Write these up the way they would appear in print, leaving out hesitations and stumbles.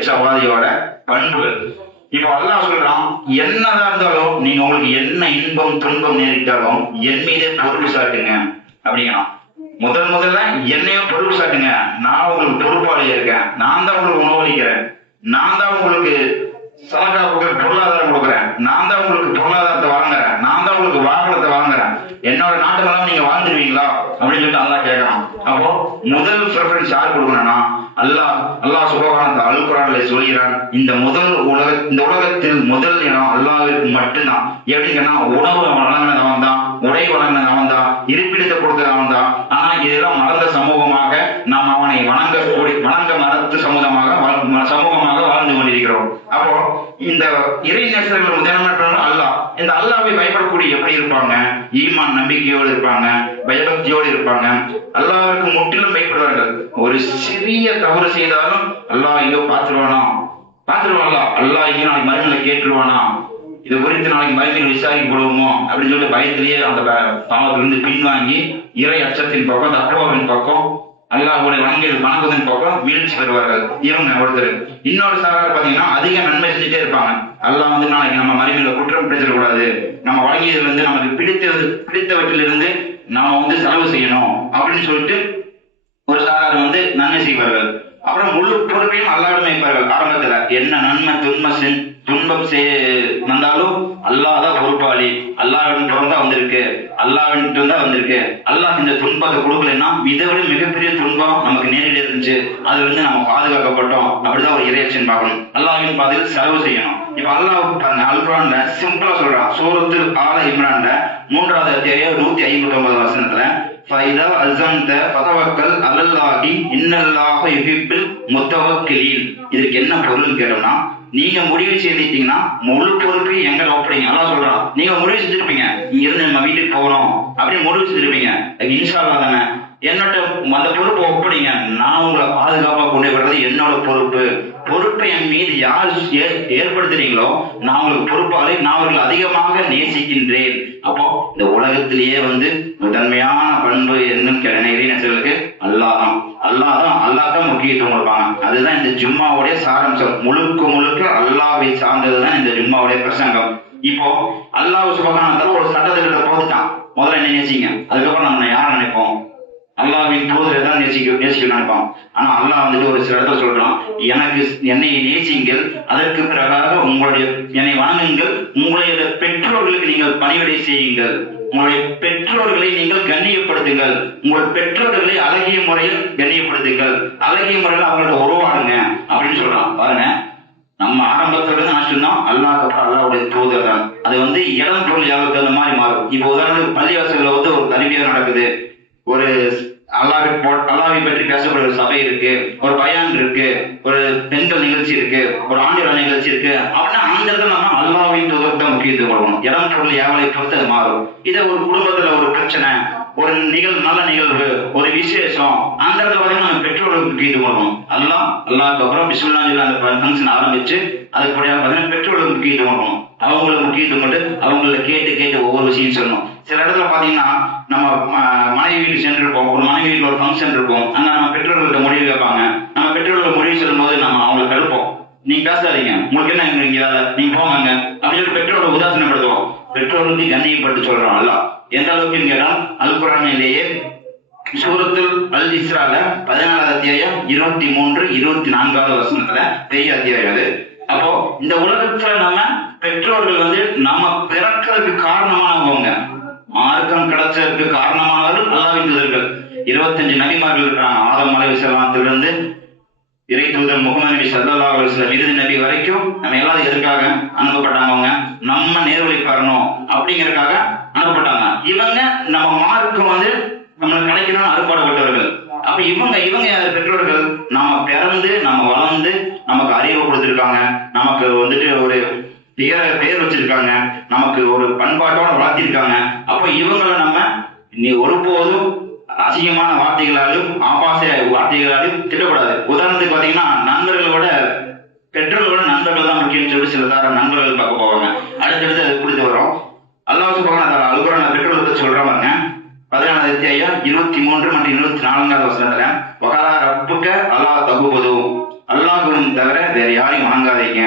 இறையச்சவாதியோட பண்புகள். இப்போ அல்லாஹ் சொல்றான், என்னதான் இருந்தாலும் நீங்க உங்களுக்கு என்ன இன்பம் துன்பம் நேரிட்டாலும் என் மீதே பொறுப்பு சாட்டுங்க அப்படிங்கிறான். முதல்ல என்னையும் பொறுப்பு சாட்டுங்க, நான் உங்களுக்கு பொறுப்பாளியா இருக்கேன், நான் தான் உங்களுக்கு உணவளிக்கிறேன், நான் தான் உங்களுக்கு சரக்கா பொருளாதாரம் கொடுக்குறேன், நான் தான் உங்களுக்கு பொருளாதாரத்தை வழங்குறேன், நான் தான் உங்களுக்கு வாகனத்தை வழங்குறேன், என்னோட நாட்டுலாம் நீங்க வாழ்ந்துருவீங்களா அப்படின்னு சொல்லிட்டு அல்லாஹ் கேட்கறான். அப்போ முதல் ப்ரிஃபரன்ஸ் யார் கொடுக்கணும்னா அல்லாஹ் சுப்ஹானஹு அல் குர்ஆன்ல சொல்கிறான், இந்த உலகத்தில் முதல் இடம் அல்லாஹ்விற்கு மட்டும்தான். எப்படின்னா உணவு வழங்கினது அவன் தான், உடை வழங்கினது அவன் தான், இருப்பிடத்தை கொடுத்தது அவன் தான். ஆனா இதெல்லாம் மறந்த சமூகமாக நாம் அவனை வணங்க மறத்து சமூகமாக வாழ்ந்து கொண்டிருக்கிறோம். அப்போ இந்த இறை நேசர்கள் முதன்மை அல்லாஹ், இந்த அல்லாஹ்வை பயப்படக்கூடிய எப்படி இருப்பாங்க? ஈமான் நம்பிக்கையோடு இருப்பாங்க, பயபக்தியோடு இருப்பாங்க, அல்லாஹ்விற்கு முற்றிலும் பயப்படுவார்கள். ஒரு சிறிய தவறு செய்தாலும் அல்லாஹ் எங்கோ பார்த்துருவானா, அல்லாஹ் எங்கேயும் நாளைக்கு மறுமையில கேட்டுருவானா, இது குறித்து நாளைக்கு மறுமையில் விசாரிக்கப்படுவோமோ அப்படின்னு சொல்லிட்டு பயத்திலேயே அந்த பாவத்திலிருந்து பின்வாங்கி இறை அச்சத்தின் பக்கம், தக்குவாவின் பக்கம், அல்லாஹ்வுடைய வணங்குவதன் பக்கம் வீழ்ச்சி பெறுவார்கள். இவங்க ஒருத்தர். இன்னொரு சாரார் பாத்தீங்கன்னா அதிக நன்மை செஞ்சுட்டே இருப்பாங்க. அல்லாஹ் நாளைக்கு நம்ம மறுமையில குற்றம் பிடிச்சிடக்கூடாது, நம்ம வழங்கியதுல இருந்து நமக்கு பிடித்தவற்றிலிருந்து நாம செலவு செய்யணும் அப்படின்னு சொல்லிட்டு ஒரு சாரார் நன்மை செய்வார்கள். அப்புறம் முழு பொறுப்பையும் அல்லாஹ்விடம் வைப்பார்கள். ஆரம்பத்துல என்ன நன்மை துன்பம் வந்தாலும் அல்லாஹ் தான் பொறுப்பாளி, அல்லாஹ்விடம் தான் வந்திருக்கு, அல்லாஹ் இந்த துன்பத்தை கொடுக்கலன்னா இதை விட மிகப்பெரிய துன்பம் நமக்கு நேரில் இருந்துச்சு, அது நம்ம பாதுகாக்கப்பட்டோம். அப்படிதான் ஒரு இறையச்சன் பார்க்கணும். அல்லாஹ்வின் பாதையில் செலவு செய்யணும். இப்ப அல்லாஹ் அல் குர்ஆன்ல சிம்பிளா சொல்றான். சூரத்துல் ஆல இம்ரான்ல 3வது அத்தியாயம் 159 வசனத்துல, ஃபைதா அஸம்த ஃபதவக்கல் அலல்லாஹி இன்னல்லாஹ யுஹிப்புல் முத்தவக்கிலீன். இதுக்கு என்ன பொருள் கேட்டோம்னா, நீங்க முடிவு செய்திட்டீங்கன்னா முழு பொறுப்பை எங்களை ஒப்படைங்க. அல்லாஹ் சொல்றான், நீங்க முடிவு செஞ்சிருப்பீங்க, இங்க இருந்து நம்ம வீட்டுக்கு போறோம் அப்படின்னு முடிவு செஞ்சிருப்பீங்க, இன்ஷா அல்லாஹ் தானே, என்னோட அந்த பொறுப்பை ஒப்படைங்க, நான் உங்களை பாதுகாப்பா கொண்டு வர்றது என்னோட பொறுப்பு. பொறுப்பை என் மீது யார் ஏற்படுத்துறீங்களோ நான் உங்களுக்கு பொறுப்பாளி, நான் அவர்கள் அதிகமாக நேசிக்கின்றேன். அப்போ இந்த உலகத்திலேயே முதன்மையான பண்பு என்னன்னு கேட்டீங்கன்னா அல்லாஹ் தான் முக்கியத்துவம் கொடுப்பாங்க. அதுதான் இந்த ஜும்மாவுடைய சாராம்சம். முழுக்க அல்லாஹ்வை சார்ந்ததுதான் இந்த ஜும்மாவுடைய பிரசங்கம். இப்போ அல்லாஹ் சுப்ஹானஹு ஒரு சட்டத்திட்டத்தை போட்டுட்டான். முதல்ல என்ன நேசிங்க, அதுக்கப்புறம் நம்ம யாரை நினைப்போம்? அல்லாஹ்வின் தூதரை தான் நேசிக்க நினைப்போம். ஆனா அல்லாஹ் ஒரு சில இடத்துல சொல்றான், என்னை நேசிங்கள், அதற்கு பிறகாக என்னை வணங்குங்கள், உங்களுடைய பெற்றோர்களுக்கு நீங்கள் பணிவிடை செய்யுங்கள், உங்களுடைய பெற்றோர்களை நீங்கள் கண்ணியப்படுத்துங்கள், உங்களுடைய பெற்றோர்களை அழகிய முறையில் கண்ணியப்படுத்துங்கள், அழகிய முறையில் அவங்களோட உருவாடுங்க அப்படின்னு சொல்றான். பாருங்க, நம்ம ஆரம்பத்தோட சொன்னோம் அல்லாஹ்வுடைய தூதர் தான். அது இடம் பொருள் யாருக்கு அந்த மாதிரி மாறும். இப்போ உதாரணத்துக்கு பள்ளிவாசல்ல ஒரு கல்வியாக நடக்குது, ஒரு அல்லாஹ்வை பற்றி பேசப்படுற ஒரு சபை இருக்கு, ஒரு பயான் இருக்கு, ஒரு பெண்கள் நிகழ்ச்சி இருக்கு, ஒரு ஆண்டிர நிகழ்ச்சி இருக்கு அப்படின்னா அந்த இடத்துல நம்ம அல்லாஹ்வின் தூதருக்கு தான் முக்கியத்துவம் கொடுக்கணும். இடம் பொருள் யாவலை பொறுத்து அது மாறும். இதை ஒரு குடும்பத்துல ஒரு பிரச்சனை, ஒரு நல்ல நிகழ்வு, ஒரு விசேஷம், அந்த இடத்துல நம்ம பெற்றோர்களுக்கு முக்கியத்துவம் கொடுக்கணும். அல்லாஹ்க்கு அப்புறம் பிஸ்மில்லாஹ் அந்த ஃபங்க்ஷன் ஆரம்பிச்சு அதுக்கு பெற்றோர்களுக்கு முக்கியத்துவம் கொடுக்கணும். அவங்களுக்கு முக்கியத்துவம் கொண்டு அவங்கள கேட்டு ஒவ்வொரு விஷயம் சொல்லணும். சில இடத்துல பாத்தீங்கன்னா நம்ம மனைவி வீட்டு சென்று இருப்போம், ஒரு மனைவி வீட்டுல ஒரு ஃபங்க்ஷன் இருக்கும், அங்க நம்ம பெற்றோர்கள்ட்ட முடிவு வைப்பாங்க. நம்ம பெற்றோர்கள் முடிவு சொல்லும் போது நம்ம அவங்களை தடுப்போம், நீங்க பேசாதீங்க, உங்களுக்கு என்ன இங்க நீங்க போங்க அப்படின்னு பெற்றோரை உதாசீனப்படுத்துவோம். பெற்றோர்களுக்கு கண்ணியப்பட்டு சொல்றோம். அல்லாஹ் எந்த அளவுக்கு கேட்டா அல் குர்ஆனிலேயே சூரத்துல் அல் இஸ்ரால 14வது அத்தியாயம் 23, 24வது வசனத்துல பெரிய அத்தியாயம் அது. அப்போ இந்த உலகத்துல நம்ம பெற்றோர்கள் நம்ம பிறக்கிறதுக்கு காரணமானவங்க, மார்க்கம் கிடைச்சதுக்கு காரணமானவர்கள் அல்லாஹ்வின் தூதர்கள். 25 நபிமார்கள் இருக்கிறாங்க. ஆதம் அலைஹிஸ்ஸலாத்திலிருந்து இறை தூதர் முஹம்மது நபி ஸல்லல்லாஹு அலைஹி வஸல்லம் இறுதி நபி வரைக்கும் நம்ம எல்லாரும் எதுக்காக அனுப்பப்பட்டாங்க? நம்ம நேர்வழி பெறணும் அப்படிங்கறதுக்காக அனுப்பப்பட்டாங்க. இவங்க நம்ம மார்க்கம் நம்மளுக்கு கிடைக்கணும்னு அறுபாடுபட்டவர்கள். அப்ப இவங்க யார்? பெற்றோர்கள். நாம பிறந்து நம்ம வளர்ந்து நமக்கு அறிவு கொடுத்திருக்காங்க, நமக்கு ஒரு பெயர் வச்சிருக்காங்க, நமக்கு ஒரு பண்பாட்டோட வளர்த்திருக்காங்க. அப்ப இவங்களை நம்ம ஒருபோதும் அசிங்கமான வார்த்தைகளாலும் ஆபாச வார்த்தைகளாலும் திட்டக்கூடாது. உதாரணத்துக்கு பாத்தீங்கன்னா நண்பர்களோட பெற்றோர்களோட நண்பர்கள் தான் முக்கியம் சொல்லி சில தார நண்பர்கள் பார்க்க போவாங்க. அடுத்தடுத்து அது குறித்து வரும். அல்லாஹ் சுப்ஹானஹு வ தஆலா அல் குர்ஆன்ல பெற்றோர்களுக்கு சொல்றாங்க. 14வது அத்தியாயம் 23 மற்றும் 24வது வசனத்துல வகலா ரப்புக அல்லா தகுபது, அல்லாஹ்வும் தவிர வேற யாரையும் வணங்காதீங்க.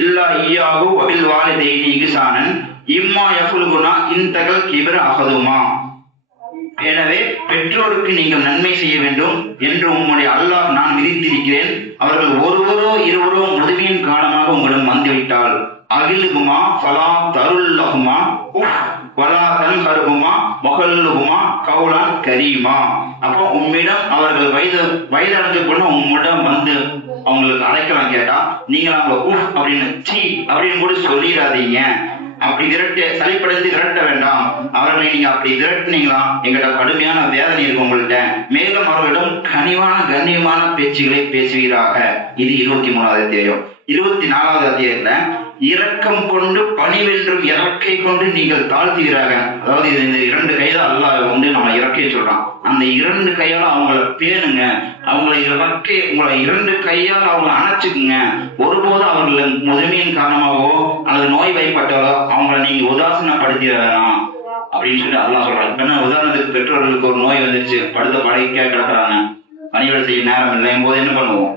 இல்லா ஈயாகு வபில் வாலிதைனி இஹ்சானன் இம்மா யஃபுலுகுனா இன்தகல் கிப்ர அஹதுமா. எனவே பெற்றோருக்கு நீங்கள் நன்மை செய்ய வேண்டும் என்று உம்முடைய அல்லாஹ் நான் விதித்திருக்கிறேன். அவர்கள் ஒருவரோ இருவரோ முதுமையின் காரணமாக உங்களிடம் வந்துவிட்டால் அகிலுகுமா ஃபலா தருல்லகுமா வலா தன்ஹருகுமா மொஹல்லுகுமா கவுலான் கரீமா. அப்போ உம்மிடம் அவர்கள் வயதடைந்து கொண்டு உம்மிடம் வந்து அவங்களுக்கு அடைக்கலாம் கேட்டா நீங்கள் அவங்க அப்படின்னு சி அப்படின்னு கூட சொல்லிடாதீங்க. அப்படி சளிப்படைந்து விரட்ட வேண்டாம். அவர்களை நீங்க அப்படி விரட்டினீங்களா எங்கிட்ட கடுமையான வேதனை இருக்கு உங்கள்கிட்ட. மேலும் அவர்களிடம் கனிவான கண்ணியமான பேச்சுகளை பேசுவீராக. இது 23வது அத்தியாயம். 24வது அத்தியாயத்துல இரக்கம் கொண்டு பணிவென்றும் இறக்கை கொண்டு நீங்கள் தாழ்த்துகிறாக. அதாவது இந்த 2 கைதான் அல்லாஹ் வந்து நம்ம இறக்கையை சொல்றான். அந்த 2 கையால அவங்கள பேணுங்க, அவங்களை இறக்கை உங்களை 2 கையால் அவங்களை அணைச்சுக்குங்க. ஒருபோதும் அவர்கள் முதுமையின் காரணமாகவோ அல்லது நோய் வாய்ப்பட்டாலோ அவங்களை நீங்க உதாசீனப்படுத்திட வேணாம் அப்படின்னு சொல்லி அல்லாஹ் சொல்றாங்க. ஏன்னா உதாரணத்துக்கு பெற்றோர்களுக்கு ஒரு நோய் வந்துருச்சு, படுத்த படைக்க கிடக்குறாங்க, பணிவிடை செய்ய நேரம் இல்லை போது என்ன பண்ணுவோம்,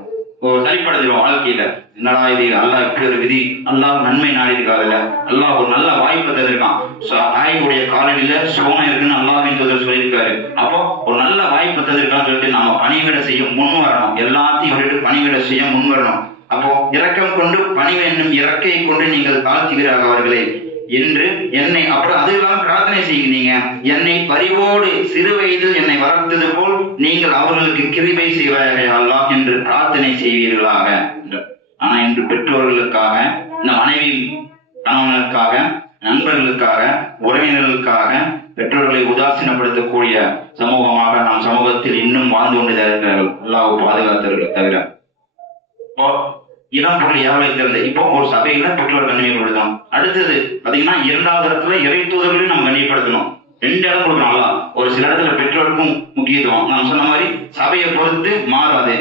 சரிப்படுத்திடுவோம் வாழ்க்கையில. என்னடா இது, அல்லாஹ் இப்படி ஒரு விதி, அல்லாஹ் நன்மை நாடி இருக்காதுல்ல, அல்லாஹ் ஒரு நல்ல வாய்ப்பை தந்திருக்கான். தாயுடைய காலனில சோனம் இருக்குன்னு அல்லாஹ்வின் தூதர் சொல்லியிருக்காரு. அப்போ ஒரு நல்ல வாய்ப்பை தந்திருக்கான்னு சொல்லிட்டு நம்ம பணிவிடை செய்ய முன் வரணும். எல்லாத்தையும் விட்டு பணிவிடை செய்ய முன் வரணும். அப்போ இரக்கம் கொண்டு பணிவு என்னும் இறக்கையை கொண்டு நீங்கள் தாழ்த்துகிறார்கள் அவர்களே என்று என்னை அப்புறம் அது இல்லாம பிரார்த்தனை செய்கிறீங்க. என்னை பரிவோடு சிறு வயதில் என்னை வளர்த்தது போல் நீங்கள் அவர்களுக்கு கிருபை செய்வார்கள் அல்லாஹ் என்று பிரார்த்தனை செய்வீர்களாக. ஆனா இன்று பெற்றோர்களுக்காக, இந்த மனைவி கணவனுக்காக, நண்பர்களுக்காக, உறவினர்களுக்காக பெற்றோர்களை உதாசீனப்படுத்தக்கூடிய சமூகமாக நாம் சமூகத்தில் இன்னும் வாழ்ந்து கொண்டிருக்கிறார்கள். அல்லாஹ் பாதுகாத்தவர்களை தவிர இடம் பொருள் யாவை தெரிந்த இப்போ ஒரு சபையில பெற்றோர் கண்ணியப்படுத்தணும். அடுத்தது பாத்தீங்கன்னா 2வது இடத்துல இறை தூதர்களையும் நம்ம கண்ணியப்படுத்தணும். 2 இடம் கொடுக்கணும். ஒரு சில இடத்துல பெற்றோருக்கும் முக்கியத்துவம். நம்ம சொன்ன மாதிரி சபையை பொறுத்து மாறாது.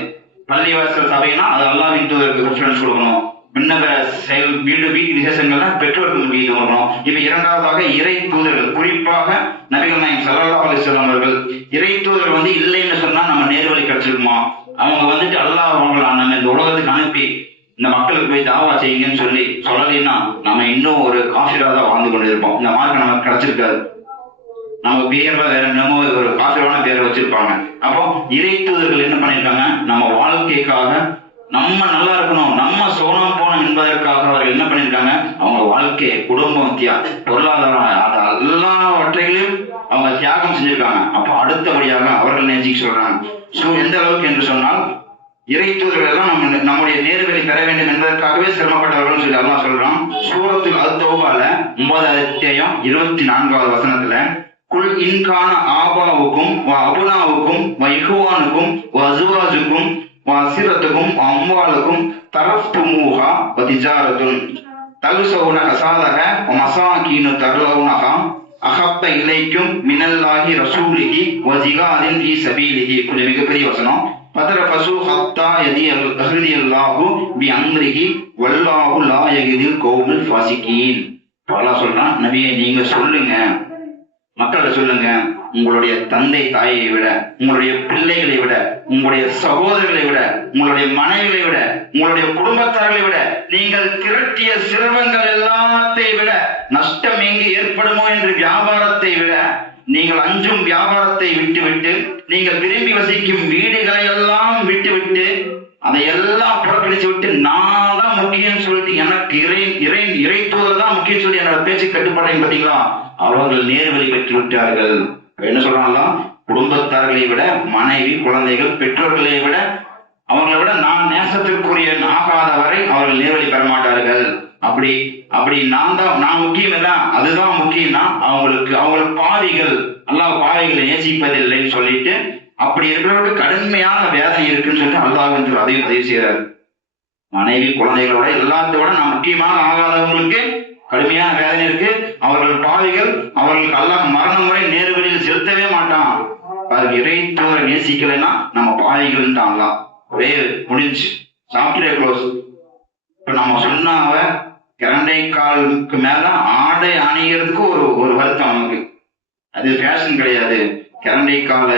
பள்ளிவாசல் சபைனா அது அல்லாஹ்வின் தூதருக்கு ப்ரிஃபரன்ஸ் கொடுக்கணும். விண்ணப்ப செயல் வீட்டு விசேஷங்கள்ல பெற்றோருக்கு முக்கியத்துவம் கொடுக்கணும். இப்ப 2வதாக இறை தூதர்கள், குறிப்பாக நபிகள் நாயகம் ஸல்லல்லாஹு அலைஹி வஸல்லம் அவர்கள். இறை தூதர் வந்து இல்லைன்னு சொன்னா நம்ம நேர்வழி கிடைச்சிருக்குமா? அவங்க வந்துட்டு அல்லாஹ் அவங்களை நம்ம இந்த உலகத்துக்கு அனுப்பி இந்த மக்களுக்கு போய் தாவா செய்யுங்கன்னு சொல்லலைன்னா நம்ம இன்னும் ஒரு காஃபிரா தான் வாழ்ந்து கொண்டு இருப்போம். இந்த மார்க் நமக்கு கிடைச்சிருக்காது. நம்ம பேர்ல வேற என்னமோ ஒரு காஃபிரான பேரை வச்சிருப்பாங்க. அப்போ இறை தூதர்கள் என்ன பண்ணிருக்காங்க, நம்ம வாழ்க்கைக்காக நம்ம நல்லா இருக்கணும், நம்ம சோனம் போனோம் என்பதற்காக அவர்கள் என்ன பண்ணிருக்காங்க, அவங்க வாழ்க்கை, குடும்பம், பொருளாதாரம் எல்லாவற்றையும் அவங்க தியாகம் செஞ்சிருக்காங்க. அப்போ அடுத்தபடியாக அவர்கள் நேசிக்க சொல்றாங்க. எந்த அளவுக்கு என்று சொன்னால் இறை தூதர்கள் எல்லாம் நம்முடைய நேர்வழி பெற வேண்டும் என்பதற்காகவே சிரமப்பட்டவர்கள் சொல்லி அல்லாஹ் சொல்றான். சூரத்துல் அத்-தௌபால 9வது அத்தியாயம் 24வது வசனத்துல குல் இன்கான ஆபாவுக்கும் அபுனாவுக்கும் இஹ்வானுக்கும் அஸ்வாஜுக்கும் அஸிரத்துக்கும் அம்வாலுக்கும் தரஃப்துமூஹா வதிஜாரத்துன் தல்சௌன கசாதக மசாகீனு தர்லௌனஹா அஹப்ப இலைக்கும் மினல்லாஹி ரசூலிஹி வஜிகாதின் ஃபீ சபீலிஹி. கொஞ்சம் மிகப்பெரிய வசனம். பதரஃபசு ஹத்தா யஹ்தியல்லாஹு பிஅம்ரிஹி வல்லாஹு லா யஹ்தில் கௌமல் ஃபாசிகீன். அல்லாஹ் சொல்றான், நபியே நீங்க சொல்லுங்க, மக்களை சொல்லுங்க, உங்களுடைய தந்தை தாயை விட, உங்களுடைய பிள்ளைகளை விட, உங்களுடைய சகோதரர்களை விட, உங்களுடைய மனைவிகளை விட, உங்களுடைய குடும்பத்தார்களை விட, நீங்கள் திரட்டிய செல்வங்கள் எல்லாத்தை விட நஷ்டம் எங்கு ஏற்படுமோ என்று வியாபாரத்தை விட, நீங்கள் அஞ்சும் வியாபாரத்தை விட்டுவிட்டு, நீங்கள் விரும்பி வசிக்கும் வீடுகளை எல்லாம் விட்டுவிட்டு, அதையெல்லாம் புறக்கணிச்சு விட்டு நான் தான் முக்கியம் சொல்லிட்டு எனக்கு இறை தூதர் தான் முக்கியம் சொல்லி என்னோட பேச்சு கட்டுப்பாடுறேன் பார்த்தீங்களா, அவர்கள் நேர்வழி பெற்று விட்டார்கள். என்ன சொல்றாங்களா, குடும்பத்தார்களை விட, மனைவி, குழந்தைகள், பெற்றோர்களை விட, அவர்களை விட நான் நேசத்திற்குரிய ஆகாத வரை அவர்கள் நேர்வழி பெற மாட்டார்கள். அப்படி நான் முக்கியம் இல்ல, அதுதான் முக்கியம்னா அவங்களுக்கு பாவிகள், அல்லாஹ் பாவிகளை நேசிப்பதில்லைன்னு சொல்லிட்டு அப்படி இருக்கிறவங்களுக்கு கடுமையான வேதனை இருக்குன்னு சொல்லிட்டு அல்லாஹ் வந்து அதையும் பதிவு செய்யறாரு. மனைவி, குழந்தைகளோட எல்லாத்தோட நான் முக்கியமாக ஆகாதவங்களுக்கு கடுமையான வேதனை இருக்கு, அவர்கள் பாவிகள், அவர்களுக்கு அல்லாஹ் மரண முறை நேர்வழியில் செலுத்தவே மாட்டான். அதுக்கு இறை தூதரை நேசிக்கலைன்னா நம்ம பாவிகள் தான். ஒரே முடிஞ்சு, சாப்ட்வேர் க்ளோஸ். இப்ப நம்ம சொன்னாவ கிரண்டை காலுக்கு மேல ஆடை அணிகிறதுக்கு ஒரு வருத்தம் நமக்கு. அது ஃபேஷன் கிடையாது. கிரண்டை கால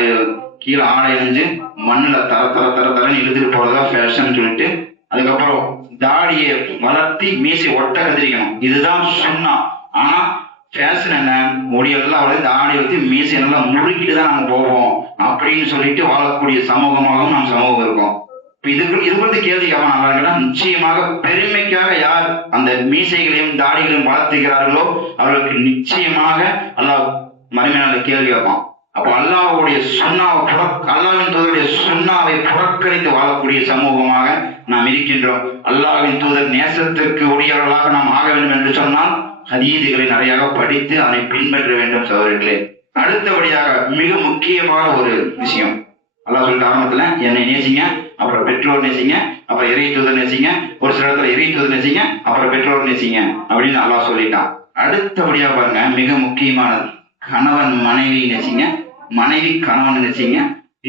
கீழே ஆடை அணிஞ்சு மண்ணுல தரன்னு இழுத்துட்டு போறதா ஃபேஷன் சொல்லிட்டு அதுக்கப்புறம் தாடியை வளர்த்தி மீசை ஒட்ட கத்திரிக்கணும். இதுதான் சுன்னா. ஆனா ஃபேஷன் என்ன, முடியெல்லாம் வளர்த்து தாடி வச்சு மீசை நல்லா முறுக்கிட்டு தான் நம்ம போவோம் அப்படின்னு சொல்லிட்டு வாழக்கூடிய சமூகமாகவும் நம் சமூகம் இருக்கும். இது குறித்து கேள்வி கேட்பாங்க. நிச்சயமாக பெருமைக்காக யார் அந்த மீசைகளையும் தாடிகளையும் வளர்த்துக்கிறார்களோ அவர்களுக்கு நிச்சயமாக அல்லாஹ் மறுமையினால கேள்வி கேட்பான். அப்போ அல்லாஹ்வுடைய சுன்னாவை அல்லாஹ்வின் தூதருடைய சுன்னாவை புறக்கணித்து வாழக்கூடிய சமூகமாக நாம் இருக்கின்றோம். அல்லாஹ்வின் தூதர் நேசத்திற்கு உரியவர்களாக நாம் ஆக வேண்டும் என்று சொன்னால் ஹதீதுகளை நிறைய படித்து அதை பின்பற்ற வேண்டும் சகோதரர்களே. அடுத்தபடியாக மிக முக்கியமான ஒரு விஷயம், அல்லாஹ் சொல்லிட்டு ஆரம்பத்துல என்னை நேசிங்க, அப்புறம் பெற்றோர் நேசிங்க, அப்புறம் இறை தூதர் நேசிங்க, ஒரு சில இடத்துல இறை தூதர் நேசிங்க, அப்புறம் பெற்றோர் நேசிங்க அப்படின்னு அல்லாஹ் சொல்லிட்டான். அடுத்தபடியா பாருங்க, மிக முக்கியமானது கணவன் மனைவி நேசிங்க, மனைவி கணவன் நேசிங்க,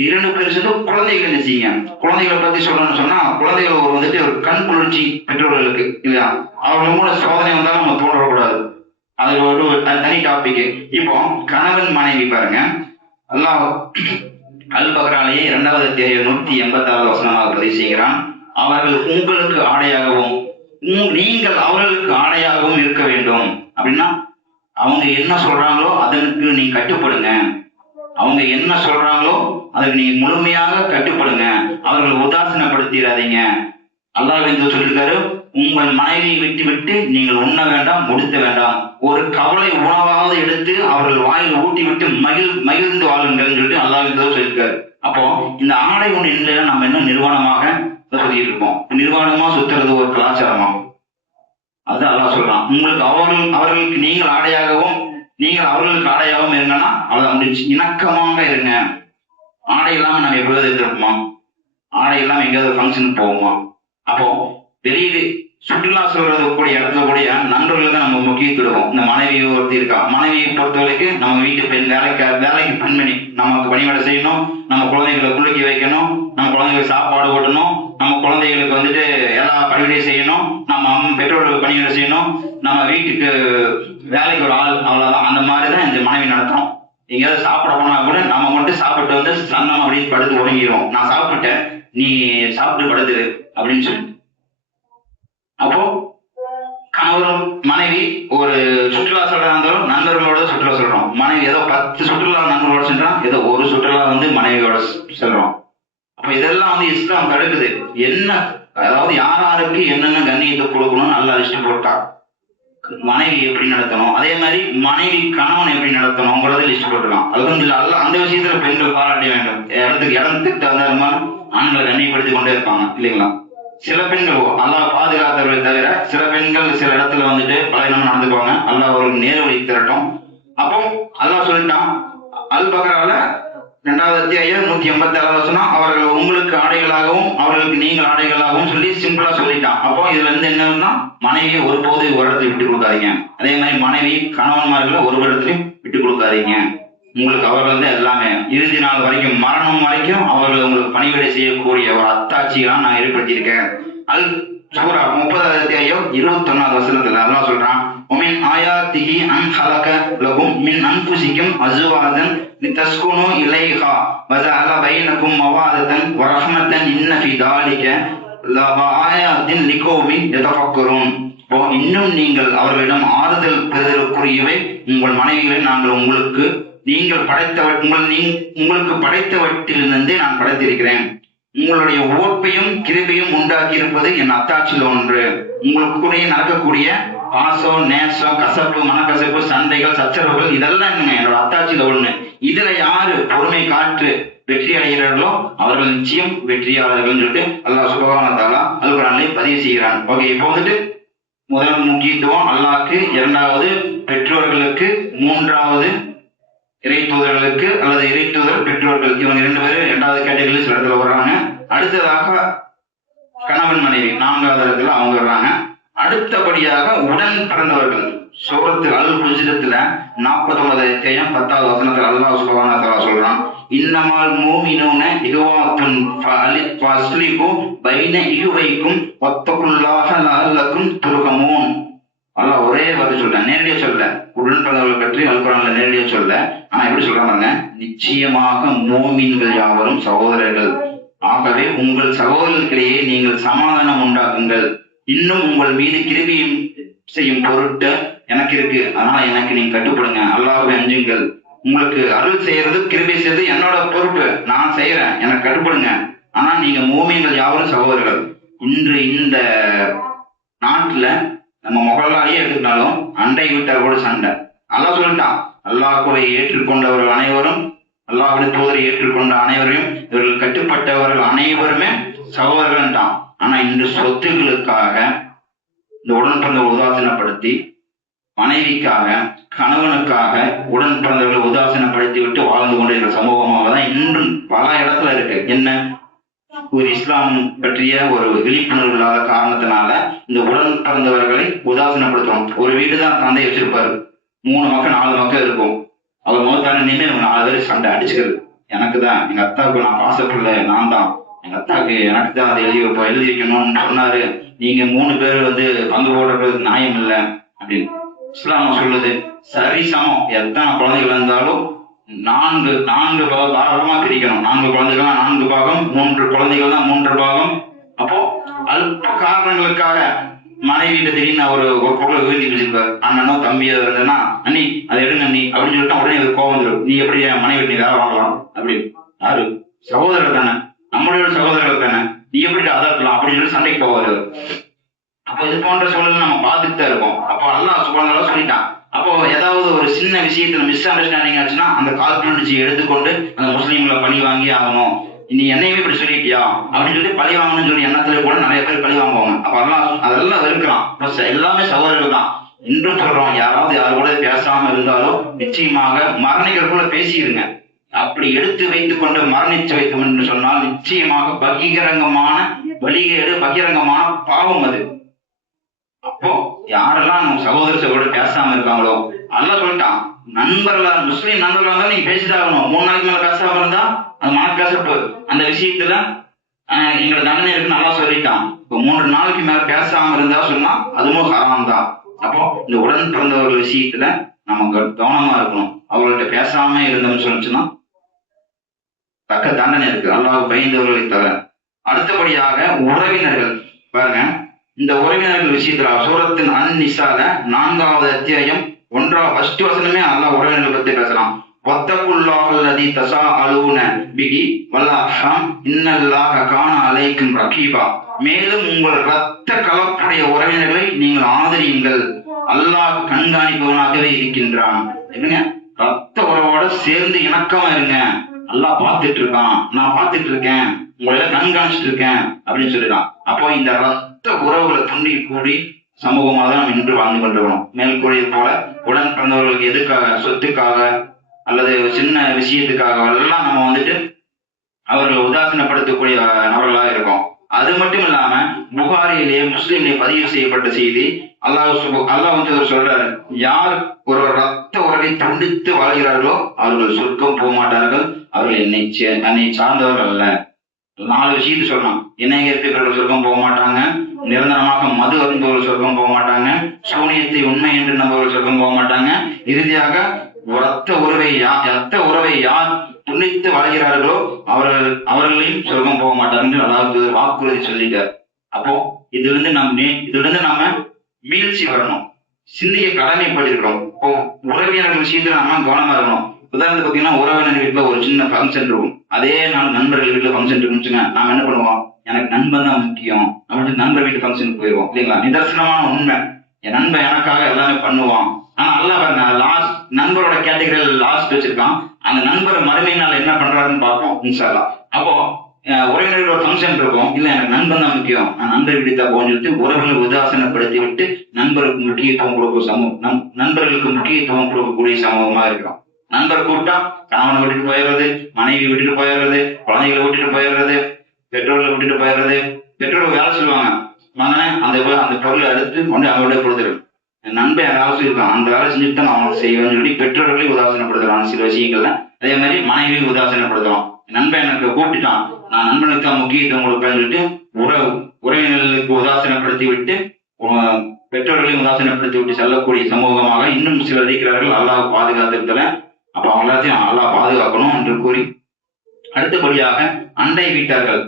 2 பேர் சேர்ந்து குழந்தைகளை நேசிங்க. குழந்தைகளை பத்தி சொல்லணும்னு சொன்னா குழந்தைகள் ஒரு கண் குளிர்ச்சி பெற்றோர்களுக்கு இல்லையா, அவங்க கூட சோதனை வந்தாலும் நம்ம தோன்றக்கூடாது. அது ஒரு தனி டாபிக். இப்போ கணவன் மனைவி பாருங்க, அல்லாஹ் அல்-பக்ராலேயே 2வது அத்தியாயம் 186 வசனமாக பதிவு செய்கிறான். அவர்கள் உங்களுக்கு ஆடையாகவும் நீங்கள் அவர்களுக்கு ஆடையாகவும் இருக்க வேண்டும். அப்படின்னா அவங்க என்ன சொல்றாங்களோ அதற்கு நீங்க கட்டுப்படுங்க. அவங்க என்ன சொல்றாங்களோ அதுக்கு நீங்க முழுமையாக கட்டுப்படுங்க. அவர்கள் உதாசீனப்படுத்திடாதீங்க. அல்லாஹ் வந்து சொல்லியிருக்காரு, உங்கள் மனைவியை விட்டு விட்டு நீங்கள் உண்ண வேண்டாம், முடித்த வேண்டாம். ஒரு கவலை உணவாவது எடுத்து அவர்கள் வாயில் ஊட்டி விட்டு மகிழ்ந்து வாழுங்கள் சொல்லிட்டு அல்லாஹ் வந்து சொல்லியிருக்காரு. அப்போ இந்த ஆடை ஒன்று இல்லைன்னா நம்ம என்ன நிர்வாணமாக சொல்லிட்டு இருப்போம். நிர்வாணமா சுத்துறது ஒரு கலாச்சாரமாகும். அது அல்லாஹ் சொல்றான், உங்களுக்கு அவர்களுக்கு நீங்கள் ஆடையாகவும் நீங்கள் அவர்களுக்கு ஆடையாகவும் இருங்கன்னா அவ்வளவு முடிச்சு. இணக்கமாக இருங்க. ஆடை இல்லாம நம்ம எப்படியாவது இருந்திருப்போமா? ஆடை இல்லாம எங்கேயாவது ஃபங்க்ஷனுக்கு போவோமா? அப்போ வெளியே சுற்றுலா சொல்றது கூடிய இடத்துல கூடிய நண்பர்கள் தான் நம்ம முக்கியத்துவம். இந்த மனைவி ஒருத்தி இருக்கா, மனைவியை பொறுத்தவரைக்கும் நம்ம வீட்டு பெண் வேலைக்கு பெண்மணி, நமக்கு பணிவிடை செய்யணும், நம்ம குழந்தைகளை குளிக்க வைக்கணும், நம்ம குழந்தைகளுக்கு சாப்பாடு ஓட்டணும், நம்ம குழந்தைகளுக்கு வந்துட்டு எல்லா பணிவிடையும் செய்யணும், நம்ம பெற்றோர்களுக்கு பணிவிடை செய்யணும், நம்ம வீட்டுக்கு வேலைக்கு ஒரு ஆள், அவ்வளவுதான். அந்த மாதிரிதான் இந்த மனைவி நடத்தணும். எங்கேயாவது சாப்பிட போனா கூட நம்ம மட்டும் சாப்பிட்டு வந்து சன்னமா அப்படின்னு படுத்து உறங்கிடுவோம். நான் சாப்பிட்டேன், நீ சாப்பிட்டு படுத்துரு அப்படின்னு சொல்லி. அப்போ கணவரும் மனைவி ஒரு சுற்றுலா சொல்றா இருந்தாலும் நண்பர்களோட சுற்றுலா சொல்றோம். மனைவி ஏதோ 10 சுற்றுலா நண்பர்களோட சென்றோம், ஏதோ ஒரு சுற்றுலா வந்து மனைவியோட செல்றோம். அப்ப இதெல்லாம் வந்து இஸ்லாம் தடுக்குது. என்ன, அதாவது யாருக்கு என்னென்ன கண்ணியத்தை கொடுக்கணும்னு நல்லா லிஸ்ட் போட்டா, மனைவி எப்படி நடத்தணும், அதே மாதிரி மனைவி கணவன் எப்படி நடத்தணும்ங்கிறத லிஸ்ட் போட்டுக்கலாம். அல்ஹம்துலில்லாஹ் அல்லாஹ் அந்த விஷயத்துல பெண்கள் பாராட்ட வேண்டும். இடத்துக்கு தகுந்த மாதிரி ஆண்களை கண்ணியப்படுத்தி கொண்டே இருப்பாங்க இல்லைங்களா? சில பெண்கள் அல்லாஹ் பாதுகாத்தவர்களை தவிர சில பெண்கள் சில இடத்துல வந்துட்டு பலவீனமா நடந்துக்குவாங்க. அல்லாஹ் அவருக்கு நேர்வழி திரட்டும். அப்போ அல்லாஹ் சொல்லிட்டான் அல்-பக்ரால 2வது அத்தியாயம் 187 வசனம், அவர்கள் உங்களுக்கு ஆடைகளாகவும் அவர்களுக்கு நீங்கள் ஆடைகளாகவும் சொல்லி சிம்பிளா சொல்லிட்டான். அப்போ இதுல இருந்து என்னன்னா, மனைவியை ஒருபோது ஒரு இடத்துல விட்டு கொடுக்காதீங்க. அதே மாதிரி மனைவி கணவன்மார்களை ஒரு இடத்துலையும் விட்டு கொடுக்காதீங்க. உங்களுக்கு அவர்கள் வந்து எல்லாமே இறுதி நாள் வரைக்கும், மரணம் வரைக்கும் அவர்கள் உங்களுக்கு பணிவிடை செய்யக்கூடிய ஒரு அத்தாட்சியெல்லாம் நான் ஏற்படுத்தியிருக்கேன். அல் சூரா 30வது அத்தியாயம் 21வது வசனத்துல அல்லாஹ் சொல்றான், உமின் ஆயாத்திஹி அன் ஹலக லகும் மின் அன்ஃபுசிக்கும் அஸ்வாஜன் லிதஸ்குனு இலைஹா வஜஅல பைனக்கும் மவாதத்தன் வரஹ்மத்தன் இன்ன ஃபீ தாலிக லஆயாத்தின் லிகௌமின் யதஃபக்கரூன். இப்போ இன்னும் நீங்கள் அவர்களிடம் ஆறுதல் பெறுதலுக்குரியவை உங்கள் மனைவிகளை நாங்கள் உங்களுக்கு படைத்தவற்றிலிருந்தே நான் படைத்திருக்கிறேன். உங்களுடைய ஓட்பையும் கிருபையும் உண்டாக்கி இருப்பது என் அத்தாட்சியில் ஒன்று. உங்களுக்குடைய நடக்கக்கூடிய பாசம், நேசம், கசப்பு, மனக்கசப்பு, சண்டைகள், சச்சரவுகள் இதெல்லாம் என்னோட அத்தாட்சியில ஒண்ணு. இதுல யாரு பொறுமை காற்று வெற்றி அடைகிறார்களோ அவர்கள் நிச்சயம் வெற்றியாளர்கள் சொல்லிட்டு அல்லாஹ் சுப்ஹானஹு வ தஆலா அல்-குர்ஆனிலே பதிவு செய்கிறான். ஓகே, இப்போ வந்துட்டு முதல் முக்கியத்துவம் அல்லாஹ்க்கு, 2வது பெற்றோர்களுக்கு, 3வது இறை தூதர்களுக்கு அல்லது இறை தூதர் பெற்றோர்கள். இவங்க 2 பேரும் 2வது கேட்டகரியில் சில இடத்துல வர்றாங்க. அடுத்ததாக கணவன் மனைவி 4வது இடத்துல அவங்க வர்றாங்க. அடுத்தபடியாக உடன் பிறந்தவர்கள். சூரத்து அல்-ஹுஜ்ரத்துல 49வது அத்தியாயம் 10வது வசனத்துல அல்லாஹ் சுப்ஹானஹு வ தஆலா சொல்றான், இன்னமால் மூமினூன இஹ்வாத்துன் ஃபஅஸ்லிஹு பைன இஹ்வைக்கும் வத்தகுல்லாஹ லஅல்லக்கும் துர்ஹமூன். அல்லாஹ் ஒரே வார்த்தை சொல்றேன், நேரடியா சொல்ல, உடன் பிறந்தவர்கள் பற்றி அல்-குர்ஆன்ல நேரடியா சொல்ல, ஆனா எப்படி சொல்றாங்க, நிச்சயமாக மூமின்கள் யாவரும் சகோதரர்கள். ஆகவே உங்கள் சகோதரர்களிடையே நீங்கள் சமாதானம் உண்டாக்குங்கள். இன்னும் உங்கள் மீது கிருபையும் செய்யும் பொருட்டு எனக்கு இருக்கு, அதனால எனக்கு நீங்க கட்டுப்படுங்க. அல்லாஹ்வை அஞ்சுங்கள். உங்களுக்கு அருள் செய்யறது கிருபை செய்யறது என்னோட பொறுப்பு, நான் செய்யறேன், எனக்கு கட்டுப்படுங்க. ஆனா நீங்க மூமின்கள் யாவரும் சகோதரர்கள். இன்று இந்த நாட்டுல நம்ம முகலாயே எடுத்துக்கிட்டாலும் அண்டை வீட்டார் கூட சண்டை. அல்லாஹ் சொல்லிட்டான், அல்லாஹ்வை ஏற்றுக்கொண்டவர்கள் அனைவரும், அல்லாஹ்வுடைய தூதரை ஏற்றுக்கொண்ட அனைவரையும், இவர்கள் கட்டுப்பட்டவர்கள் அனைவருமே சகோதரர்கள். ஆனா இன்று சொத்துக்களுக்காக இந்த உடன் பிறந்தவர்களை உதாசீனப்படுத்தி, மனைவிக்காக கணவனுக்காக உடன் பிறந்தவர்களை உதாசீனப்படுத்தி விட்டு வாழ்ந்து கொண்டிருக்கிற சமூகமாக தான் இன்றும் பல இடத்துல இருக்கு. என்ன, ஒரு இஸ்லாம் பற்றிய ஒரு விழிப்புணர்வு இல்லாத காரணத்தினால இந்த உடன் பிறந்தவர்களை உதாசீனப்படுத்துறோம். ஒரு வீடுதான் தந்தை வச்சிருப்பாரு, 3 மக்கள் 4 மக்கள் இருக்கும். அவர் முகத்தான நின்று 4 பேர் சண்டை அடிச்சுக்கிறது. எனக்கு தான், எங்க அத்தாவுக்கு நான் பாசப்பில்லை, நான் தான், எங்க அத்தாவுக்கு எனக்கு தான் அதை எழுதி வைக்கணும்னு சொன்னாரு, நீங்க 3 பேர் பங்கு போடுறது நியாயம் இல்லை அப்படின்னு இஸ்லாம் சொல்லுது. சரி சமம், எத்தனை குழந்தைகள் இருந்தாலும் 4 பாகமா பிரிக்கணும். 4 குழந்தைகள் 4 பாகம், 3 குழந்தைகள் தான் 3 பாகம். அப்போ அல்ப காரணங்களுக்காக மனைவிட்ட திடீர்னு ஒரு பொருளை உயர்த்தி வச்சிருப்பாரு. அண்ணனோ தம்பியோ இருந்ததுன்னா, அண்ணி அதை எடுங்க அண்ணி அப்படின்னு சொல்லிட்டு உடனே ஒரு கோபம் வந்துடும். நீ எப்படி மனைவி நீ வேலை வாங்கலாம் அப்படின்னு. யாரு சகோதரர் தானே, நம்மளுடைய சகோதரர்கள் தானே, நீ எப்படி அதாக்கலாம் அப்படின்னு சொல்லி சண்டைக்கு போவாரு. அப்போ இது போன்ற சூழல் நம்ம பார்த்துட்டு தான் இருக்கோம். அப்போ அல்லாஹ் சுப்ஹானஹு வ தஆலா சொல்லிட்டான். அப்போ ஏதாவது ஒரு சின்ன விஷயத்துல மிஸ் அண்டர்ஸ்டாண்டிங் ஆச்சுன்னா அந்த கால்குலேஷன் எடுத்துக்கொண்டு அந்த முஸ்லீம்களை பழி வாங்கி ஆகணும், நீ என்னையுமே இப்படி சொல்லிட்டியா அப்படின்னு சொல்லி பழி வாங்கணும்னு சொல்லி எண்ணத்துல கூட நிறைய பேர் பழி வாங்குவாங்க. அப்ப அல்லாஹ் அதெல்லாம் வெறுக்கிறான். எல்லாமே சகோதரர்கள் தான். இன்றும் சொல்றோம், யாராவது யாரு கூட பேசாம இருந்தாலும் நிச்சயமாக மரணிக்கிறதுக்குள்ள பேசிடுங்க. அப்படி எடுத்து வைத்துக் கொண்டு மரணிச்சு வைக்கும் என்று சொன்னால் நிச்சயமாக பகிரங்கமான வழிகேடு, பகிரங்கமான பாவம் அது. அப்போ யாரெல்லாம் நம்ம சகோதரர்களோட பேசாம இருக்காங்களோ, அல்லாஹ் சொல்லிட்டான், நண்பர்களா முஸ்லீம் நண்பர்களா இருந்தாலும் நீங்க பேசிட்டாகணும். 3 நாளைக்கு மேல பேசாம இருந்தா அது மனக்கசப்பு. அந்த விஷயத்துல எங்களை தண்டனை இருக்குன்னு நல்லா சொல்லிட்டான். இப்போ 3 நாளைக்கு மேல பேசாம இருந்தா சொன்னா அதுவும் ஹராம் தான். அப்போ இந்த உடன் பிறந்தவர்கள் விஷயத்துல நம்ம கவனமா இருக்கணும். அவர்கள்ட்ட பேசாம இருந்தோம்னு சொல்லிச்சுன்னா தக்க தண்டனை இருக்கு, அல்லாஹ் பயந்தவர்களை தவிர. அடுத்தபடியாக உறவினர்கள் பாருங்க. இந்த உறவினர்கள் விஷயத்துல சூரத்தின் அன்-நிசால 4வது அத்தியாயம் 1வது வசனமே அல்லாஹ் உறவினர்கள் பத்தி பேசலாம். வத்தகுல்லாஹல்லதி தஸாஅலூன பிஹி வல் அர்ஹாம் இன்னல்லாஹ கான அலைக்கும் ரகீபா. மேலும் உங்கள் இரத்த கலப்புடைய உறவினர்களை நீங்கள் ஆதரியுங்கள், அல்லாஹ் கண்காணிப்பவனாகவே இருக்கின்றான். என்னங்க, ரத்த உறவோட சேர்ந்து இணக்கமா இருங்க, அல்லாஹ் பார்த்துட்டு இருக்கான், நான் பார்த்துட்டு இருக்கேன், உங்களை கண்காணிச்சுட்டு இருக்கேன் அப்படின்னு சொல்லிடலாம். அப்போ இந்த ரத்த உறவுகளை துண்டி கூடி சமூகமாக நாம் இன்று வாழ்ந்து கொண்டிருக்கணும். மேல் கூறியது போல உடன் பிறந்தவர்களுக்கு எதுக்காக, சொத்துக்காக அல்லது சின்ன விஷயத்துக்காக எல்லாம் நம்ம அவர்களை உதாசீனப்படுத்தக்கூடிய நபர்களாக இருக்கோம். அது மட்டும் இல்லாம புகாரியிலே முஸ்லிம்லே பதிவு செய்யப்பட்ட செய்தி, அல்லாஹ் சொல்றாரு, யார் ஒரு ரத்த உறவை துண்டித்து வாழ்கிறார்களோ அவர்கள் சொர்க்கம் போக மாட்டார்கள், அவர்கள் என்னை சார்ந்தவர்கள் அல்ல. 4 விஷயத்தை சொல்லலாம். இணையர்கள் சொர்க்கம் போக மாட்டாங்க, நிரந்தரமாக மது அருந்துவர்கள் சொர்க்கம் போக மாட்டாங்க, சூனியத்தை உண்மை என்று நம்பவர்கள் சொர்க்கம் போக மாட்டாங்க, இறுதியாக ரத்த உறவை யார் துண்டித்து வாழ்கிறார்களோ அவர்களையும் சொர்க்கம் போக மாட்டார்கள் அதாவது வாக்குறுதி சொல்லிட்டார். அப்போ இதிலிருந்து நாம மீழ்ச்சி வரணும், சிந்திக்க கடமைப்பட்டிருக்கிறோம். இப்போ உறவினர்கள் விஷயத்துல நம்ம கவனமா இருக்கணும். உதாரணத்துக்கு பாத்தீங்கன்னா, உறவினர் வீட்டுல ஒரு சின்ன ஃபங்க்ஷன் இருக்கும், அதே நாள் நண்பர்கள் வீட்டுல ஃபங்க்ஷன் இருக்குன்னு நாம என்ன பண்ணுவோம், எனக்கு நண்பன் தான் முக்கியம் அப்படின்னு நண்பர் வீட்டு ஃபங்க்ஷனுக்கு போயிடுவோம் இல்லைங்களா. நிதர்சனமான உண்மை, என் நண்பன் எனக்காக எல்லாமே பண்ணுவான். ஆனா லாஸ்ட் நண்பரோட கேட்டகரியில லாஸ்ட் வச்சிருக்கான். அந்த நண்பர் மறுமை நாள் என்ன பண்றாருன்னு பார்ப்போம் இன்ஷா அல்லாஹ். அப்போ உறவினர்கள் ஒரு ஃபங்க்ஷன் இருக்கும், இல்ல எனக்கு நண்பன் தான் முக்கியம், நான் நண்பர் வீட்டு தான் போன்னு சொல்லிட்டு உறவுகளை உதாசீனப்படுத்தி விட்டு நண்பர்களுக்கு முக்கியத்துவம் கொடுக்கக்கூடிய சமூகமா இருக்கிறோம். நண்பர் கூப்பிட்டா கணவனை விட்டுட்டு போயிடுறது, மனைவி விட்டுட்டு போயிடுறது, குழந்தைகளை விட்டுட்டு போயிடுறது, பெற்றோர்களை விட்டுட்டு போயிடுறது. பெற்றோர்கள் வேலை சொல்லுவாங்க, மகனே அந்த பொருளை எடுத்து கொண்டு அவங்களோட கொடுத்துரு, நண்பன் வேலை சொல்லியிருக்கான், அந்த வேலை செஞ்சுட்டு தான் அவங்களுக்கு செய்வேன்னு சொல்லி பெற்றோர்களையும் உதாசீனப்படுத்துறான் சில விஷயங்கள்ல. அதே மாதிரி மனைவியும் உதாசீனப்படுத்துறோம். நண்பன் எனக்கு கூப்பிட்டுட்டான், நான் நண்பனுக்கு தான் முக்கியத்துவம் கொடுப்பேன்னு சொல்லிட்டு உறவினர்களுக்கு உதாசீனப்படுத்தி விட்டு பெற்றோர்களையும் உதாசீனப்படுத்தி விட்டு செல்லக்கூடிய சமூகமாக இன்னும் சிலர் இருக்கிறார்கள். அல்லாஹ் பாதுகாத்திருக்கல. அப்ப அவங்க எல்லாத்தையும் அல்லாஹ் பாதுகாக்கணும் என்று கூறி அடுத்தபடியாக அண்டை வீட்டார்கள்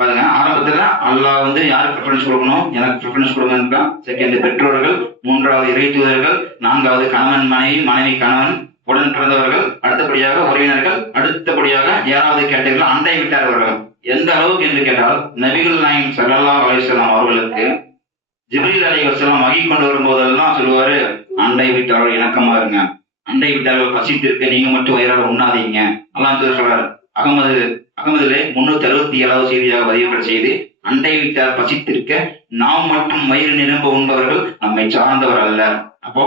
பாருங்க. ஆரம்பத்துல அல்லாஹ் வந்து யாருக்கு ப்ரிஃபரன்ஸ் கொடுக்கணும், எனக்கு ப்ரிஃபரன்ஸ் கொடுங்க. செகண்ட் பெற்றோர்கள், மூன்றாவது இறை தூதர்கள், நான்காவது கணவன் மனைவி, மனைவி கணவன், உடன் பிறந்தவர்கள், அடுத்தபடியாக உறவினர்கள், அடுத்தபடியாக 7வது கேட்டகரி அண்டை வீட்டார்கள். எந்த அளவுக்கு என்று கேட்டால் நபிகள் நாயகம் ஸல்லல்லாஹு அலைஹி வஸல்லம் அவர்களுக்கு ஜிப்ரீல் அலைஹிஸ்ஸலாம் வகை கொண்டு வரும்போதெல்லாம் சொல்லுவாரு, அண்டை வீட்டார்கள் இணக்கமா இருங்க, அண்டை வீட்டார்கள் பசித்திருக்க நீங்க மட்டும் வயிறால உண்ணாதீங்க. அல்லாஹ் சொல்றாரு. அகமதுல 367வது செய்தியாக பதிவுபட செய்து, அண்டை வீட்டார் பசித்திருக்க நாம் மட்டும் வயிறு நிரம்ப உண்பவர்கள் நம்மை சார்ந்தவர் அல்ல. அப்போ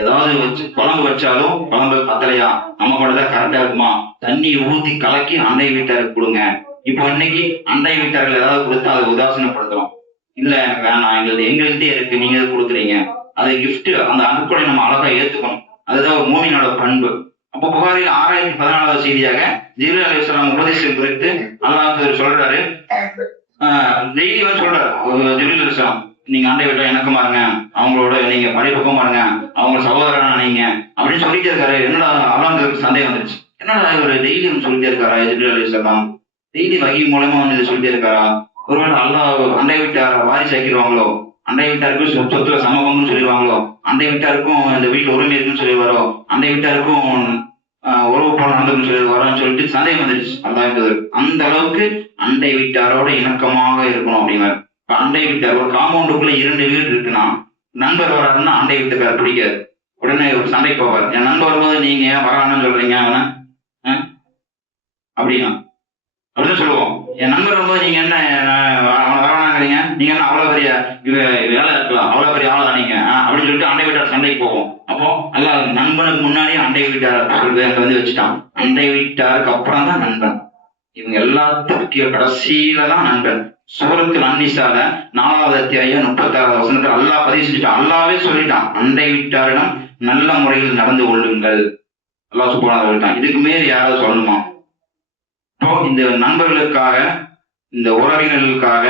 ஏதாவது வச்சு குழம்பு வச்சாலும் குழம்பு பத்தலையா, நம்ம கூட தான் கரெக்டா இருக்குமா, தண்ணி ஊத்தி கலக்கி அண்டை வீட்டாருக்கு கொடுங்க. இப்போ இன்னைக்கு அண்டை வீட்டார்கள் ஏதாவது கொடுத்தா அதை உதாசீனப்படுத்துறோம். இல்ல எனக்கு வேணாம், எங்கள்கிட்ட இருக்கு, நீங்க கொடுக்குறீங்க, அது கிஃப்ட், அந்த அன்புகளை நம்ம அழகா ஏத்துக்கணும். அதுதான் ஒரு மூமினோட பண்பு. அப்போ புகாரில் 6014வது செய்தியாக ஜிப்ரீல் அலைஹிஸ்ஸலாம் உபதேசம் குறித்து அல்லாஹ் சொல்றாரு. டெய்லி வந்து சொல்றாரு ஜிப்ரீல் அலைஹிஸ்ஸலாம், நீங்க அண்டை வீட்டை இணக்கமா இருங்க, அவங்களோட நீங்க பரிபக்குவமா இருங்க, அவங்க சகோதரனா நீங்க அப்படின்னு சொல்லிட்டே இருக்காரு. என்னடா அல்லாஹ்வுக்கு சந்தேகம் வந்துருச்சு, என்னடா இவர் டெய்லி சொல்லிட்டே இருக்காரா, ஜிப்ரீல் அலைஹிஸ்ஸலாம் டெய்லி வகை மூலமா வந்து சொல்லிட்டே இருக்காரா, ஒருவேளை அல்லாஹ் அண்டை வீட்டார வாரிசு ஆக்கிடுவாங்களோ, அண்டை வீட்டாருக்கும் சொத்துல சமபங்குன்னு சொல்லிடுவாங்களோ, அண்டை வீட்டாருக்கும் இந்த வீட்டுல உரிமை இருக்குன்னு சொல்லிடுவாரோ, அண்டை வீட்டாருக்கும் உறவு போல நடந்துன்னு சொல்லிடுவாரோன்னு சொல்லிட்டு சந்தேகம் வந்துருச்சு அல்லாஹ். அந்த அளவுக்கு அண்டை வீட்டாரோட இணக்கமாக இருக்கணும் அப்படிங்கிறார். இப்ப அண்டை வீட்டார் ஒரு காம்பவுண்டுக்குள்ள 2 வீடு இருக்குன்னா, நண்பர் வராருன்னா அண்டை வீட்டுக்கார் பிடிக்காது, உடனே ஒரு சண்டைக்கு போவார். என் நண்பர் வரும்போது நீங்க ஏன் வரான்னு சொல்றீங்க அவனை அப்படின்னா அப்படிதான் சொல்லுவோம். என் நண்பர் வரும்போது நீங்க என்ன அவனை வரானாங்கிறீங்க, நீங்க என்ன அவ்வளவு பெரிய வேலை இருக்கலாம், அவ்வளவு பெரிய ஆளா நீங்க அப்படின்னு சொல்லிட்டு அண்டை வீட்டார் சண்டைக்கு போவோம். அப்போ அல்ல நண்பனுக்கு முன்னாடியே அண்டை வீட்டார் சொல்றது வந்து வச்சுட்டான். அண்டை வீட்டாருக்கு அப்புறம் தான் நண்பன். இவங்க எல்லாத்துக்கும் கடைசியில தான் நண்பன். சூரத்துல் அன்னிஸால 4வது அத்தியாயம் 36வது வசனத்துல அல்லாஹ் பதிவு செஞ்சுட்டான். அல்லாவே சொல்லிட்டான், அண்டை வீட்டாரிடம் நல்ல முறையில் நடந்து கொள்ளுங்கள். அல்லாஹ் சுப்ஹானஹு வ தஆலா. இதுக்கு மேல யாராவது சொல்லணுமா? இப்போ இந்த நண்பர்களுக்காக, இந்த உறவினர்களுக்காக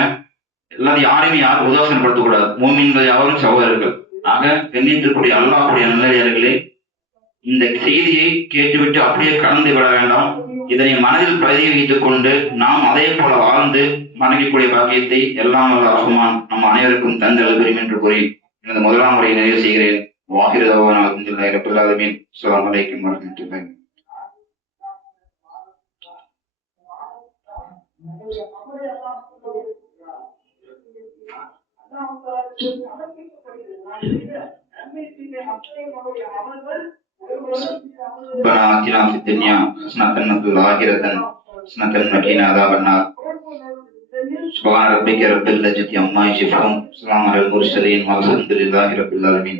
எல்லாரும் யாருமே யாரும் உதாசனப்படுத்தக்கூடாது. மூமின்கள் யாரும் சகோதரர்கள். ஆக கண்ணியத்திற்குரிய அல்லாஹ்வுடைய நல்லடியார்களே, இந்த செய்தியை கேட்டுவிட்டு அப்படியே கடந்து விட வேண்டாம். இதனை மனதில் பதிய வைத்துக் கொண்டு நாம் அதே போல வாழ்ந்து மனைவிக்கூடிய பாக்கியத்தை எல்லாம் வல்ல ரஹ்மான் நம் அனைவருக்கும் தந்தல் பெறும் என்று கூறி எனது முதலாம் முறையை நிறைவு செய்கிறேன். வாஹிரு தஅவானா அல்ஹம்துலில்லாஹி ரப்பில் ஆலமீன். அஸ்ஸலாமு அலைக்கும் வரஹ்மத்துல்லாஹி. ربنا آتنا في الدنيا حسنة وفي الآخرة حسنة وقنا عذاب النار. سبحان ربك رب العزة عما يصفون وسلام على المرسلين والحمد لله رب العالمين.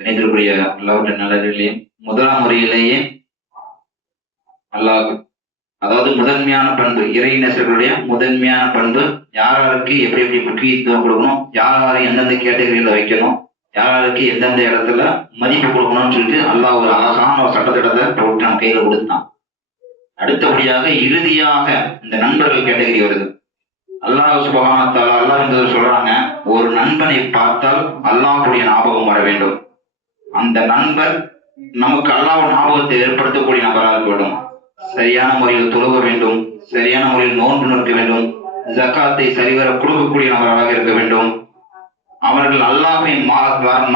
கணிதருடைய அல்லாஹ்வுடைய நல்லடியார்களே, முதலாம் முறையிலேயே அல்லாஹ், அதாவது முதன்மையான பண்பு, இறை நேசர்களுடைய முதன்மையான பண்பு, யாராருக்கு எப்படி எப்படி முக்கியத்துவம் கொடுக்கணும், யாரை எந்தெந்த கேட்டகரியில வைக்கணும், யாருக்கு எந்தெந்த இடத்துல மதிப்பு கொடுக்கணும்னு சொல்லிட்டு அல்லாஹ் ஒரு அழகான ஒரு சட்டத்திட்டத்தை போட்டு நம்ம கையில கொடுத்தான். அடுத்தபடியாக இறுதியாக இந்த நண்பர்கள் கேட்டகரி வருது. அல்லாஹ் சுப்ஹானஹு வ தஆலா அல்லாஹ் சொல்றாங்க, ஒரு நண்பனை பார்த்தால் அல்லாஹ்வுடைய ஞாபகம் வர வேண்டும். அந்த நண்பர் நமக்கு அல்லாஹ் ஞாபகத்தை ஏற்படுத்தக்கூடிய நபராக இருக்க வேண்டும். சரியான முறையில் தொழுக வேண்டும், சரியான முறையில் நோன்பு நிற்க வேண்டும், ஜக்காத்தை சரிவர கொடுக்கக்கூடிய நபராக இருக்க வேண்டும். அவர்கள் அல்லாஹ்வை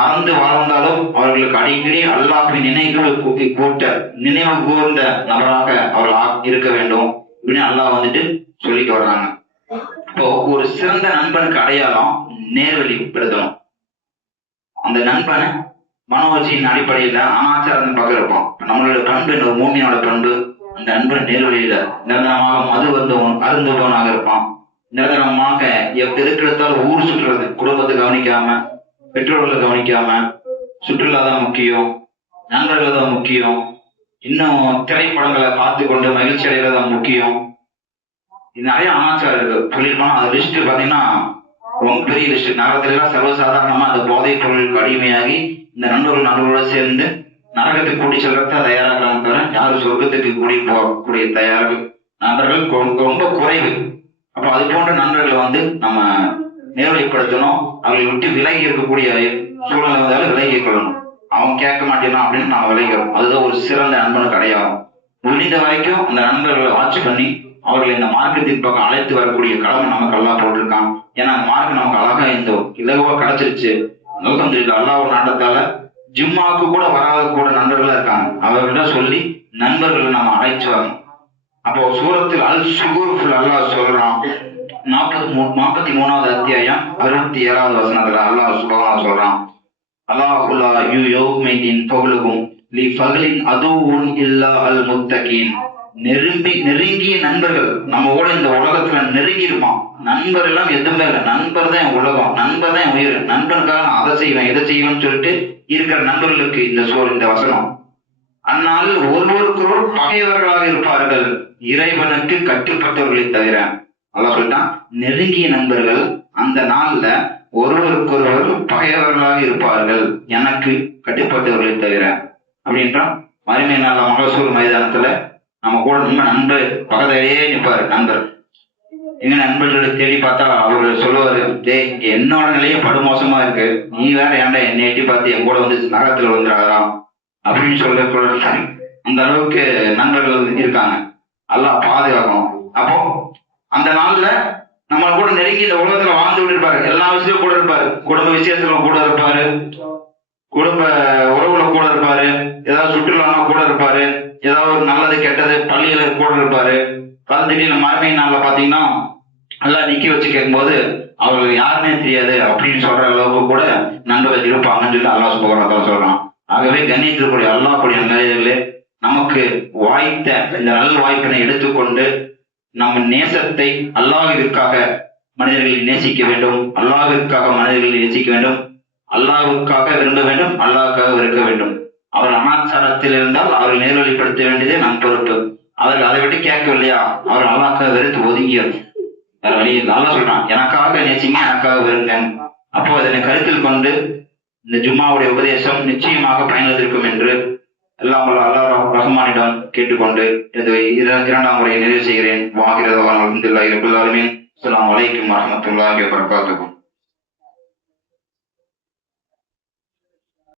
மறந்து வாழ்ந்தாலும் அவர்களுக்கு அடிக்கடி அல்லாஹ்வின் நினைவுகளை கூட்ட நினைவு கூர்ந்த நபராக அவர்கள் இருக்க வேண்டும் அப்படின்னு அல்லாஹ் வந்துட்டு சொல்லிட்டு வர்றாங்க. இப்போ ஒரு சிறந்த நண்பனுக்கு அடையாளம் நேர்வழிப்படுத்தணும். அந்த நண்பனை மனோஜியின் அடிப்படையில அனாச்சாரத்தின் பக்கம் இருப்போம். நம்மளோட பண்பு, ஒரு மூமியோட பண்பு, அந்த நண்பன் நேர்வழியில நிரந்தரமாக மது அருந்துபவனாக இருப்பான். நிரந்தரமாக எதுக்கெடுத்தாலும் ஊர் சுற்றுறது, குடும்பத்தை கவனிக்காம, பெற்றோர்களை கவனிக்காம, சுற்றுலா தான் முக்கியம், நண்பர்கள் தான் முக்கியம், இன்னும் திரைப்படங்களை பார்த்து கொண்டு மகிழ்ச்சி அடைகிறதான் முக்கியம். இது நிறைய அனாச்சாரம் இருக்கு சொல்லியிருக்கோம். அது லிஸ்ட் பாத்தீங்கன்னா ரொம்ப பெரிய லிஸ்ட். நகரத்துல எல்லாம் சர்வசாதாரணமா அந்த போதைப் பொருளுக்கு அடிமையாகி இந்த நண்பர்களோட சேர்ந்து நரகத்துக்கு கூடி செல்றத தயாராகிறாங்க தவிர யாரும் சொர்க்கத்துக்கு கூடி போகக்கூடிய தயார்கள் நண்பர்கள் ரொம்ப குறைவு. அப்ப அது போன்ற நண்பர்களை வந்து நம்ம நேர்வழிப்படுத்தணும். அவர்களை விட்டு விலகி இருக்கக்கூடிய சூழ்நிலை வந்தாலும் விலகி கொள்ளணும். அவன் கேட்க மாட்டேனா அப்படின்னு நம்ம விலகிறோம். அதுதான் ஒரு சிறந்த நண்பனுக்கு அடையாளம். முடிந்த வரைக்கும் அந்த நண்பர்களை வாட்ச் பண்ணி அவர்களை இந்த மார்க்கத்தின் பக்கம் அழைத்து வரக்கூடிய கடமை நமக்கு அல்லாஹ் போட்டிருக்கான். ஏன்னா அந்த மார்க்கம் நமக்கு அழகா இந்த இலகுவா கிடைச்சிருச்சு. அல்ஹம்துலில்லாஹ் அல்லாஹ் ஒரு நாட்டத்தால ஜும்மாவுக்கு கூட வராத கூட நண்பர்களா இருக்காங்க. அவர்கள்ட்ட சொல்லி நண்பர்களை நம்ம அழைச்சு வரணும். அப்போ சூரத்தில் அல் சுகூர் அல்லாஹ் சொல்றான் 43வது அத்தியாயம் 67வது வசனத்துல அல்லாஹ் சுப்ஹானஹு சொல்றான், அல்லாஹுல்லா யூ யௌமைதின் ஃபக்லுகும் லி ஃபக்லின் அதுவுன் இல்லா அல் முத்தகீன். நெருங்கிய நண்பர்கள் நம்ம கூட இந்த உலகத்துல நெருங்கி இருப்பான். நண்பர் எல்லாம் எதுவுமே இல்லை. நண்பர் தான் என் உலகம், நண்பர் தான் என் உயிர், நண்பனுக்காக நான் அதை செய்வேன் இதை செய்வேன்னு சொல்லிட்டு இருக்கிற நண்பர்களுக்கு இந்த வசனம். அந்நாள் ஒருவருக்கொருவர் பகைவர்களாக இருப்பார்கள், இறைவனுக்கு கட்டுப்பட்டவர்களை தவிர. அல்லாஹ் சொல்லிட்டான், நெருங்கிய நண்பர்கள் அந்த நாள்ல ஒருவருக்கொருவர் பகைவர்களாக இருப்பார்கள், எனக்கு கட்டுப்பட்டவர்களை தவிர. அப்படின்றான். மறுமை நாள் மகசூல் மைதானத்துல நம்ம கூட நம்ம நண்பர் பக்கத்திலேயே நிற்பாரு. நண்பர் எங்க நண்பர்களை தேடி பார்த்தா அவரு சொல்லுவாரு, என்னோட நிலையே படுமோசமா இருக்கு, நீ வேற ஏன்டா என்னை எட்டி பார்த்து என் கூட வந்து நகரத்துல வந்துடாதாம் அப்படின்னு சொல்ல அந்த அளவுக்கு நண்பர்கள் இருக்காங்க. அல்லாஹ் பாதுகாக்கணும். அப்போ அந்த நாள்ல நம்ம கூட நெருங்கி இந்த உலகத்துல வாழ்ந்து இருப்பாரு. எல்லா விஷயத்திலும் கூட இருப்பாரு. குடும்ப விஷயத்துல கூட இருப்பாரு, குடும்ப உறவுல கூட இருப்பாரு, ஏதாவது சுற்றுலானா கூட இருப்பாரு, ஏதாவது ஒரு நல்லது கெட்டது பள்ளியில கூட இருப்பாரு. திடீர்னு மறுமை நாள்ல பாத்தீங்கன்னா எல்லாம் நிக்க வச்சு கேட்கும்போது அவங்களுக்கு யாருமே தெரியாது அப்படின்னு சொல்ற அளவுக்கு கூட நண்பர்கள் இருப்பாங்கன்னு சொல்லி அல்லாஹ் சுப்ஹானஹு வ தஆலா சொல்றான். ஆகவே கண்ணியத்திற்குரிய அல்லாஹ்வுடைய நிலையிலே நமக்கு வாய்த்த இந்த நல்ல வாய்ப்பினை எடுத்துக்கொண்டு நம்ம நேசத்தை அல்லாஹ்விற்காக மனிதர்களை நேசிக்க வேண்டும், அல்லாஹ்விற்காக மனிதர்களை நேசிக்க வேண்டும், அல்லாஹ்வுக்காக விரும்ப வேண்டும், அல்லாஹ்வுக்காக வெறுக்க வேண்டும். அவர் அனாச்சாரத்தில் இருந்தால் அவர்கள் நேர்வழிப்படுத்த வேண்டியதே நம் பொறுப்பு. அவர்கள் அதை விட்டு கேட்கவில்லையா அவர் அல்லாஹ்வுக்காக வெறுத்து ஒதுங்கியது வேற வழி இல்லை. அல்லாஹ் சொல்றான், எனக்காக நேசிங்க, எனக்காக வெறுங்க. அப்போ அதனை கருத்தில் கொண்டு இந்த ஜும்மாவுடைய உபதேசம் நிச்சயமாக பயனுள்ளதிருக்கும் என்று எல்லாம் வல்ல அல்லாஹ் ரஹ்மானிடம் கேட்டுக்கொண்டு இரண்டாம் முறையை நிறைவு செய்கிறேன். வாஹிர தஅவானா அல்ஹம்துலில்லாஹி ரப்பில் ஆலமீன். அஸ்ஸலாமு அலைக்கும் வரஹ்மத்துல்லாஹி வபரகாத்துஹு.